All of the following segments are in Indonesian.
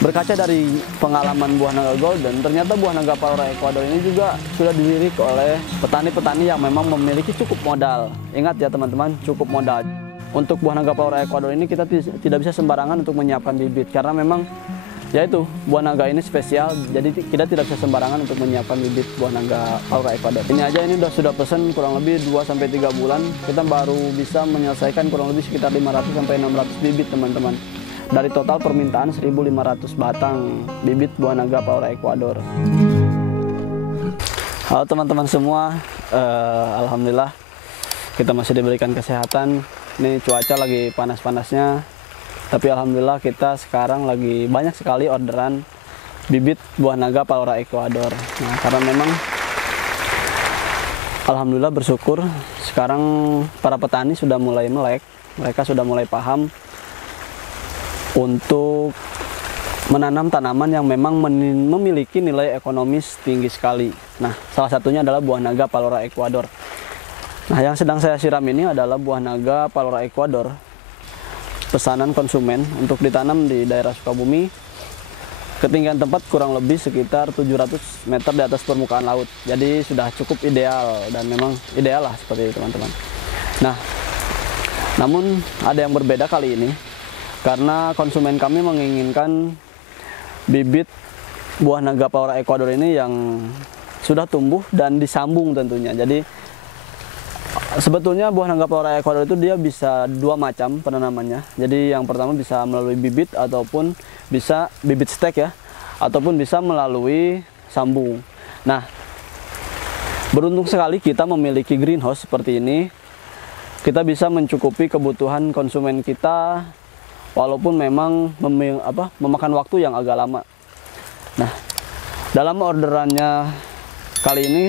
Berkaca dari pengalaman buah naga golden, ternyata buah naga Palora Ecuador ini juga sudah dilirik oleh petani-petani yang memang memiliki cukup modal. Ingat ya teman-teman, cukup modal. Untuk buah naga Palora Ecuador ini kita tidak bisa sembarangan untuk menyiapkan bibit, karena memang yaitu buah naga ini spesial, jadi kita tidak bisa sembarangan untuk menyiapkan bibit buah naga Palora Ecuador. Ini aja ini sudah pesan kurang lebih 2-3 bulan, kita baru bisa menyelesaikan kurang lebih sekitar 500-600 bibit teman-teman. Dari total permintaan 1.500 batang bibit buah naga Palora Ecuador. Halo teman-teman semua, alhamdulillah kita masih diberikan kesehatan. Ini cuaca lagi panas-panasnya, tapi alhamdulillah kita sekarang lagi banyak sekali orderan bibit buah naga Palora Ecuador. Nah, karena memang alhamdulillah bersyukur sekarang para petani sudah mulai melek, mereka sudah mulai paham untuk menanam tanaman yang memang memiliki nilai ekonomis tinggi sekali. Nah, salah satunya adalah buah naga Palora Ecuador. Nah, yang sedang saya siram ini adalah buah naga Palora Ecuador, pesanan konsumen untuk ditanam di daerah Sukabumi. Ketinggian tempat kurang lebih sekitar 700 meter di atas permukaan laut. Jadi sudah cukup ideal, dan memang ideal lah seperti itu teman-teman. Nah, namun ada yang berbeda kali ini, karena konsumen kami menginginkan bibit buah naga Palora Ecuador ini yang sudah tumbuh dan disambung tentunya. Jadi sebetulnya buah naga Palora Ecuador itu dia bisa dua macam penanamannya. Jadi yang pertama bisa melalui bibit ataupun bisa bibit stek ya, ataupun bisa melalui sambung. Nah, beruntung sekali kita memiliki greenhouse seperti ini. Kita bisa mencukupi kebutuhan konsumen kita, walaupun memang memakan waktu yang agak lama. Nah, dalam orderannya kali ini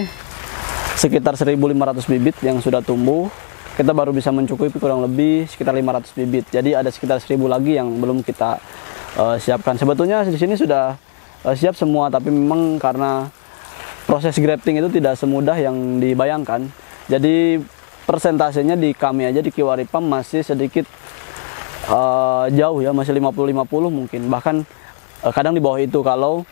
sekitar 1.500 bibit yang sudah tumbuh, kita baru bisa mencukupi kurang lebih sekitar 500 bibit. Jadi ada sekitar 1.000 lagi yang belum kita siapkan. Sebetulnya di sini sudah siap semua, tapi memang karena proses grafting itu tidak semudah yang dibayangkan. Jadi persentasenya di kami aja di Kiwari Farm masih sedikit jauh ya, masih 50-50 mungkin, bahkan kadang di bawah itu kalau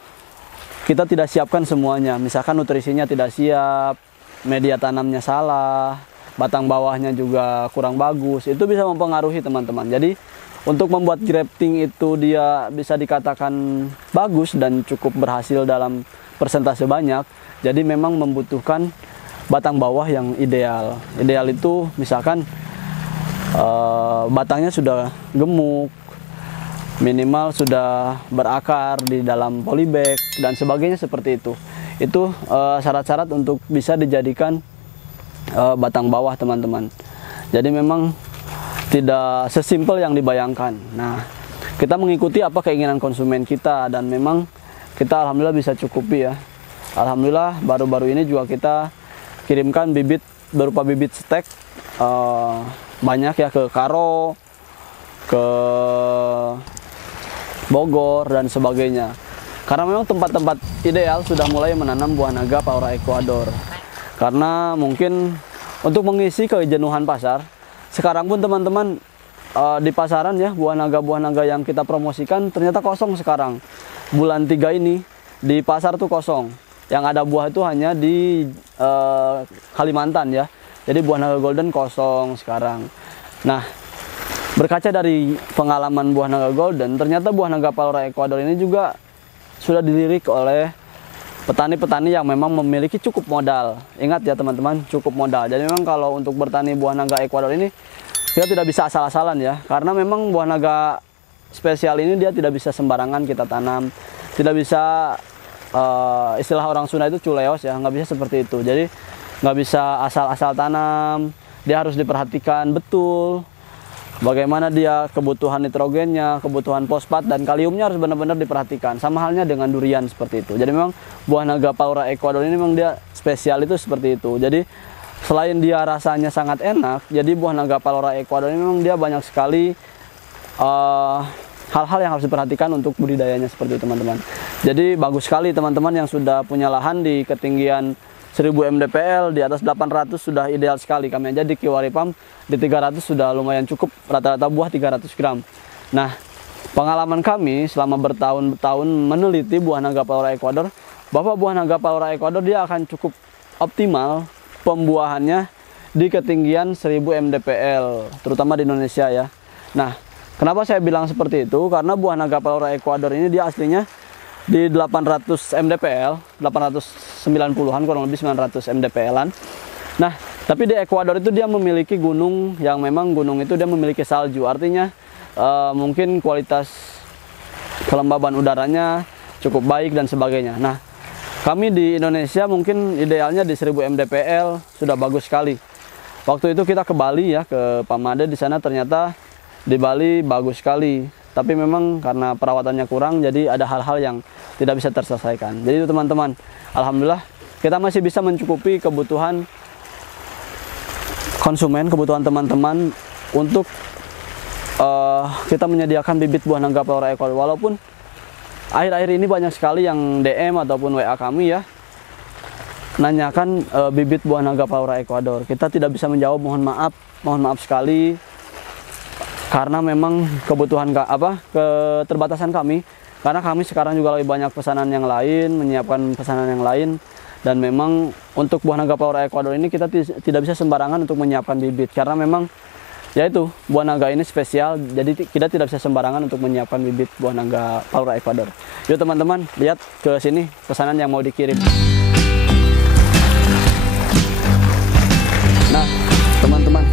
kita tidak siapkan semuanya. Misalkan nutrisinya tidak siap, media tanamnya salah, batang bawahnya juga kurang bagus, itu bisa mempengaruhi teman-teman. Jadi untuk membuat grafting itu dia bisa dikatakan bagus dan cukup berhasil dalam persentase banyak, jadi memang membutuhkan batang bawah yang ideal. Ideal itu misalkan batangnya sudah gemuk, minimal sudah berakar di dalam polybag dan sebagainya seperti itu. Itu syarat-syarat untuk bisa dijadikan batang bawah teman-teman. Jadi memang tidak sesimpel yang dibayangkan. Nah, kita mengikuti apa keinginan konsumen kita, dan memang kita alhamdulillah bisa cukupi ya. Alhamdulillah baru-baru ini juga kita kirimkan bibit berupa bibit stek banyak ya ke Karo, ke Bogor dan sebagainya. Karena memang tempat-tempat ideal sudah mulai menanam buah naga Palora Ecuador. Karena mungkin untuk mengisi kejenuhan pasar, sekarang pun teman-teman di pasaran ya, buah naga yang kita promosikan ternyata kosong sekarang. Bulan 3 ini di pasar tuh kosong. Yang ada buah itu hanya di Kalimantan ya. Jadi buah naga golden kosong sekarang. Nah, berkaca dari pengalaman buah naga golden, ternyata buah naga Palora Ecuador ini juga sudah dilirik oleh petani-petani yang memang memiliki cukup modal. Ingat ya teman-teman, cukup modal. Jadi memang kalau untuk bertani buah naga Ecuador ini, kita tidak bisa asal-asalan ya. Karena memang buah naga spesial ini dia tidak bisa sembarangan kita tanam. Tidak bisa, istilah orang Sunda itu culeos ya, nggak bisa seperti itu. Jadi nggak bisa asal-asal tanam, dia harus diperhatikan betul. Bagaimana dia kebutuhan nitrogennya, kebutuhan fosfat dan kaliumnya harus benar-benar diperhatikan. Sama halnya dengan durian seperti itu. Jadi memang buah naga Palora Ecuador ini memang dia spesial itu seperti itu. Jadi selain dia rasanya sangat enak, jadi buah naga Palora Ecuador ini memang dia banyak sekali hal-hal yang harus diperhatikan untuk budidayanya seperti itu teman-teman. Jadi bagus sekali teman-teman yang sudah punya lahan di ketinggian 1000 mdpl, di atas 800 sudah ideal sekali. Kami aja di Kiwari Farm di 300 sudah lumayan cukup, rata-rata buah 300 gram. Nah, pengalaman kami selama bertahun-tahun meneliti buah naga palora Ekuador, bahwa buah naga palora Ekuador dia akan cukup optimal pembuahannya di ketinggian 1000 mdpl, terutama di Indonesia ya. Nah, kenapa saya bilang seperti itu? Karena buah naga palora Ekuador ini dia aslinya di 800 mdpl, 890-an, kurang lebih 900 mdpl-an. Nah, tapi di Ekuador itu dia memiliki gunung yang memang gunung itu dia memiliki salju. Artinya mungkin kualitas kelembaban udaranya cukup baik dan sebagainya. Nah, kami di Indonesia mungkin idealnya di 1000 mdpl sudah bagus sekali. Waktu itu kita ke Bali ya, ke Pamade, di sana ternyata di Bali bagus sekali. Tapi memang karena perawatannya kurang, jadi ada hal-hal yang tidak bisa terselesaikan. Jadi itu teman-teman, alhamdulillah kita masih bisa mencukupi kebutuhan konsumen, kebutuhan teman-teman untuk kita menyediakan bibit buah naga palora Ekuador. Walaupun akhir-akhir ini banyak sekali yang DM ataupun WA kami ya, nanyakan bibit buah naga palora Ekuador. Kita tidak bisa menjawab, mohon maaf sekali, karena memang kebutuhan keterbatasan kami. Karena kami sekarang juga lebih banyak pesanan yang lain, menyiapkan pesanan yang lain, dan memang untuk buah naga palora Ekuador ini kita tidak bisa sembarangan untuk menyiapkan bibit, karena memang yaitu buah naga ini spesial, jadi kita tidak bisa sembarangan untuk menyiapkan bibit buah naga palora Ekuador. Yuk teman-teman, lihat ke sini pesanan yang mau dikirim. Nah, teman-teman,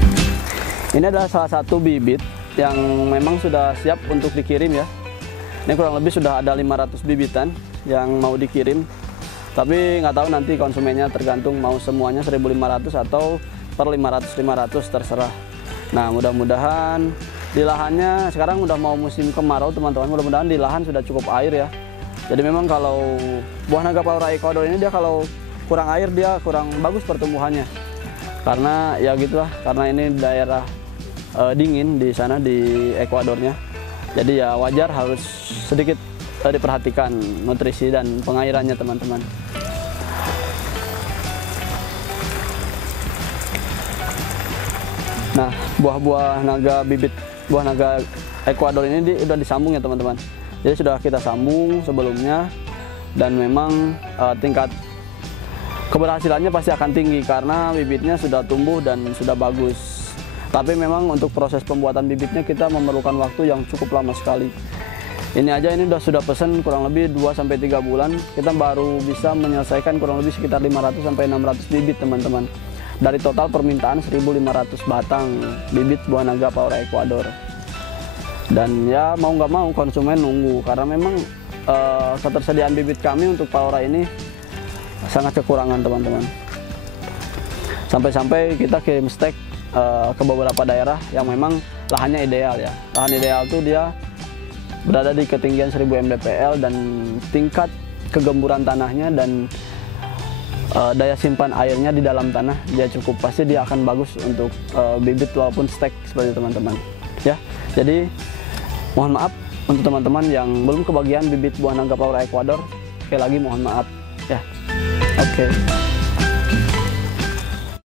ini adalah salah satu bibit yang memang sudah siap untuk dikirim ya. Ini kurang lebih sudah ada 500 bibitan yang mau dikirim. Tapi nggak tahu nanti konsumennya, tergantung mau semuanya 1.500 atau per 500 terserah. Nah, mudah-mudahan di lahannya sekarang udah mau musim kemarau teman-teman. Mudah-mudahan di lahan sudah cukup air ya. Jadi memang kalau buah naga palora Ekuador ini dia kalau kurang air dia kurang bagus pertumbuhannya. Karena ya gitulah, karena ini daerah dingin di sana di Ekuadornya. Jadi ya wajar harus sedikit diperhatikan nutrisi dan pengairannya teman-teman. Nah, buah-buah naga, bibit buah naga Ekuador ini sudah disambung ya teman-teman. Jadi sudah kita sambung sebelumnya, dan memang tingkat keberhasilannya pasti akan tinggi karena bibitnya sudah tumbuh dan sudah bagus. Tapi memang untuk proses pembuatan bibitnya kita memerlukan waktu yang cukup lama sekali. Ini aja ini sudah pesan kurang lebih 2-3 bulan, kita baru bisa menyelesaikan kurang lebih sekitar 500-600 bibit teman-teman. Dari total permintaan 1.500 batang bibit buah naga palora Ekuador. Dan ya mau nggak mau konsumen nunggu, karena memang ketersediaan bibit kami untuk palora ini sangat kekurangan teman-teman. Sampai-sampai kita kirim stek ke beberapa daerah yang memang lahannya ideal ya. Lahan ideal tuh dia berada di ketinggian 1000 mdpl dan tingkat kegemburan tanahnya dan daya simpan airnya di dalam tanah dia cukup, pasti dia akan bagus untuk bibit walaupun stek seperti teman-teman ya. Jadi mohon maaf untuk teman-teman yang belum kebagian bibit buah naga palora Ekuador, sekali lagi mohon maaf ya. Oke.